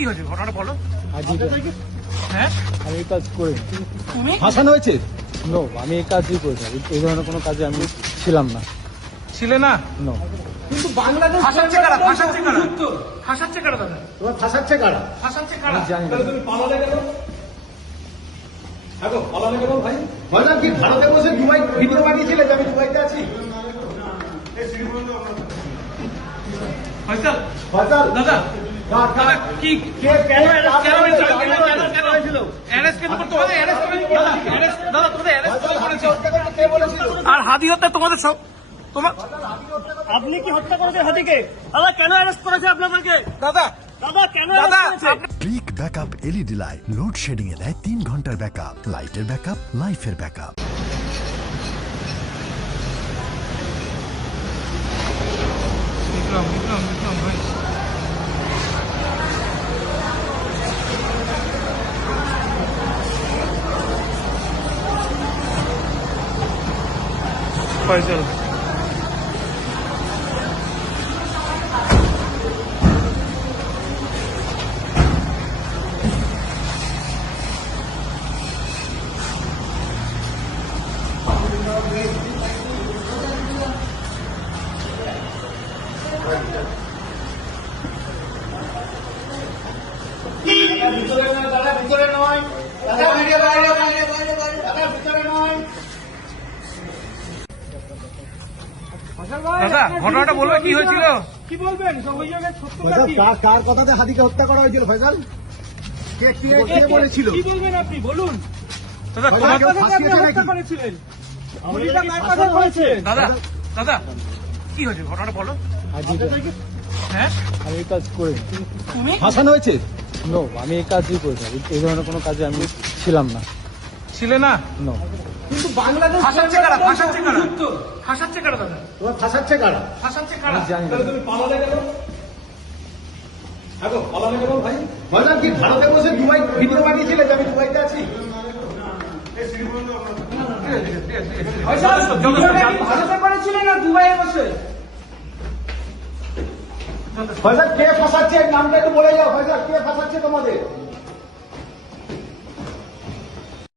কি হয়েছে ঘটনাটা বলো। হ্যাঁ আমি এই কাজ করি তুমি ফাঁসানো হয়েছে। নো, আমি এই কাজই করি না। এই ধরনের কোনো কাজে আমি ছিলাম না। ছিলে না নো, কিন্তু বাংলাদেশ ফাঁসাচ্ছে কারা ফাঁসাচ্ছে কারা ফাঁসাচ্ছে কারা দাদা তোমার ফাঁসাচ্ছে কারা? ফাঁসাচ্ছে আমি কারা জানি না। তাহলে তুমি পালালে কেন? দেখো পালালে কেন ভাই? ভাইজান কি ভারতে বসে দুবাই ভিডিও বানিয়েছিলে যে আমি দুবাইতে আছি? ফয়সাল ফাইজাল দাদা কার দাদা কি কে কেন অ্যারেস্ট কেন করতে হবে অ্যারেস্ট করে দাদা অ্যারেস্ট দাদা তোমাদের অ্যারেস্ট করেছে কে বলেছিল? আর হাদি হত্যা তোমাদের সব তোমার আপনি কি হত্যা করেছেন হাতিকে? দাদা কেন অ্যারেস্ট করেছে আপনাদেরকে? দাদা দাদা কেন দাদা অ্যারেস্ট করেছে? Brick backup LED light load shedding এ দেয় 3 ঘন্টার ব্যাকআপ। লাইটের ব্যাকআপ, লাইফের ব্যাকআপ। বিক্রম বিক্রম বিক্রম ভাই ফয়সাল ভিতরে নয় দাদা ভিডিও বাইরে বাইরে বাইরে বাইরে দাদা ভিতরে নয়। দাদা ঘটনাটা বলবে কি হয়েছিল কি বলবেন অভিযোগের সত্যতা কি? কার কথাতে হাদিকে হত্যা করা হয়েছিল ফাইজাল? কে কে বলেছিল? কি বলবেন আপনি বলুন? দাদা ভাই, তোমার কেউ কার ফাঁসিয়েছে কাছে হত্যা নাকি? করেছিলেন? আমাদের গুলিটা কি কার ফাঁসানো কাছে করেছেন? দাদা দাদা কি হয়েছে ঘটনাটা বলো। হ্যাঁ আমি এই কাজ করি তুমি ফাঁসানো হয়েছে। নো, আমি এই কাজই করি না। এই ধরনের কোনো কাজে আমি ছিলাম না। ছিলে না নো, কিন্তু বাংলাদেশ ফাঁসাচ্ছে কারা ফাঁসাচ্ছে কারা ফাঁসাচ্ছে কারা দাদা তোমার ফাঁসাচ্ছে কারা? ফাঁসাচ্ছে আমি কারা জানি না। তাহলে তুমি পালালে কেন? দেখো পালালে কেন ভাই? ভাইজান কি ভারতে বসে দুবাই ভিডিও বানিয়েছিলে যে আমি দুবাইতে আছি? ভারতে করেছিলেন না দুবাইয়ে বসে? ভাইজান কে ফাঁসাচ্ছে? নামটা একটু বলে যাও ভাইজান, কে ফাঁসাচ্ছে তোমাদের?